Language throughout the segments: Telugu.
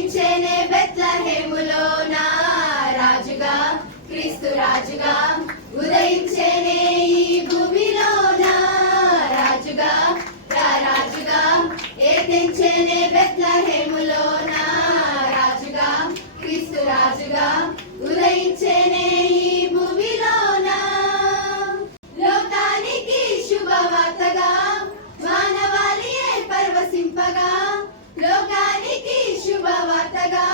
ఉదయించేనే బెత్లెహేములోన రాజుగా క్రీస్తు రాజుగా ఉదయించేనే ఈ భూమిలోన రాజుగా రాజుగా ఏదెంచేనే బెత్లెహేములోన రాజుగా క్రీస్తు రాజుగా ఉదయించేనే ఈ భూమిలోన లోకానికి శుభవార్తగా మానవాళియే పరవశింపగా లోకానికి శుభవార్తగా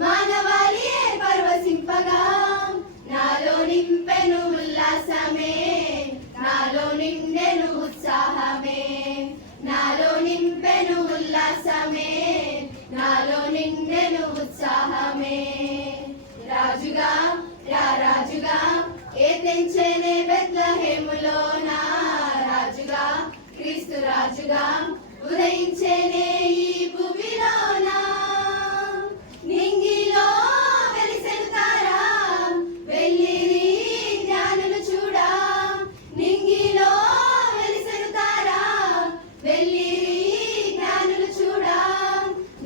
మానవాళియే పరవశింపగా నాలో నింపెను ఉల్లాసమే నాలో నిండెను ఉత్సాహమే నాలో నింపెను ఉల్లాసమే నాలో నిండెను ఉత్సాహమే రాజుగా రాజుగా ఏదెంచేనే బెత్లెహేములోన రాజుగా క్రీస్తు రాజుగా ఉదయించేనే ఈ భూమిలోన నింగిలో వెలిసెను తారా వెళ్ళిరి జ్ఞానులు చూడా నింగిలో వెలిసెను తారా వెళ్ళిరి జ్ఞానులు చూడా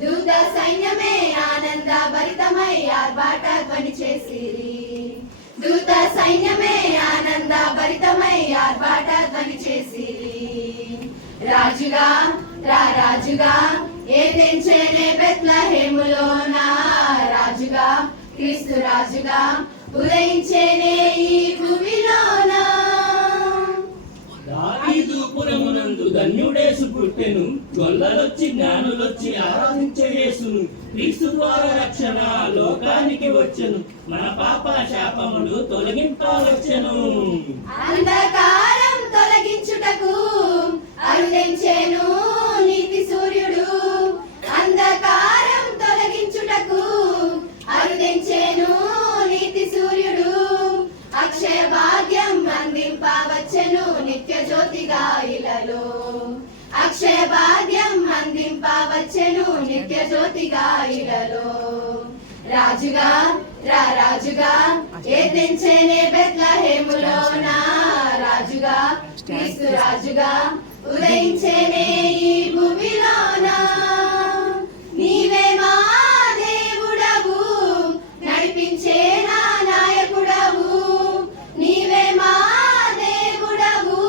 దూత సైన్యమే ఆనంద భరితమై ఆర్భాట ధ్వని చేసిరి దూత సైన్యమే ఆనంద భరితమై ఆర్భాట ధ్వని చేసిరి రాజుగా రాజుగా ఏదెంచేనే బెత్లెహేములోన రాజుగా క్రీస్తు రాజుగా ఉదయించేనే ఈ భూమిలోన దావీదు పురమునందు ధన్యుడేసు పుట్టెను గొల్లలొచ్చి జ్ఞానులొచ్చి ఆరాధించే యేసును క్రీస్తు ద్వారా రక్షణ లోకానికి వచ్చెను మన పాప శాపములు తొలగింపవచ్చెను అంధకారం తొలగించుటకు అరుదెంచెను నీతి సూర్యుడు అంధకారం తొలగించుటకు అరుదెంచెను నీతి సూర్యుడు అక్షయ భాగ్యం అందింపవచ్చెను నిత్య జ్యోతిగా ఇలలో అక్షయ భాగ్యం అందింపవచ్చెను నిత్య జ్యోతిగా ఇలలో రాజుగా రాజుగా ఏదెంచేనే బెత్లెహేములోన రాజుగా క్రీస్తు రాజుగా ఉదయించేనే ఈ భూమిలోన నీవే మా దేవుడవు నడిపించే నా నాయకుడవు నీవే మా దేవుడవు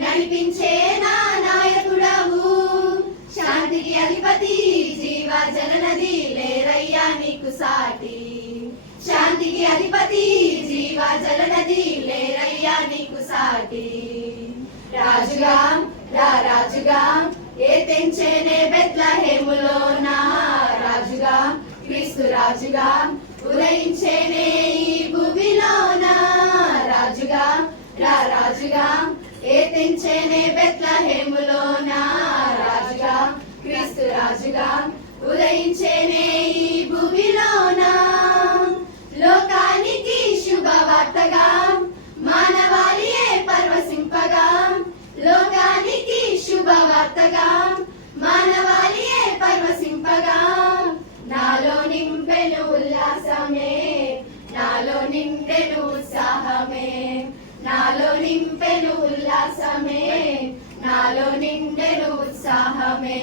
నడిపించే నా నాయకుడవు శాంతికి అధిపతి జీవ జలనది లేరయ్యా నీకు సాటి శాంతికి అధిపతి జీవ జలనది లేరయ్యా నీకు సాటి రాజుగా రాజుగా ఏదెంచేనే బెత్లెహేములోన రాజుగా క్రీస్తు రాజుగా ఉదయించేనే ఈ భూమిలోన రాజుగా రాజుగా ఏదెంచేనే బెత్లెహేములోన రాజుగా క్రీస్తు రాజుగా ఉదయించేనే ఈ భూమిలోన లోకానికి శుభవార్తగా మానవాళియే పరవశింపగా లోకానికి శుభవార్తగా మానవాళియే పరవశింపగా నాలో నింపెను ఉల్లాసమే నాలో నిండెను ఉత్సాహమే నాలో నింపెను ఉల్లాసమే నాలో నిండెను ఉత్సాహమే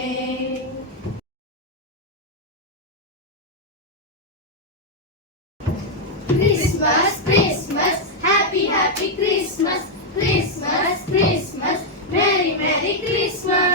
Christmas, Christmas, happy, happy Christmas, Christmas, Christmas, Merry, Merry Christmas.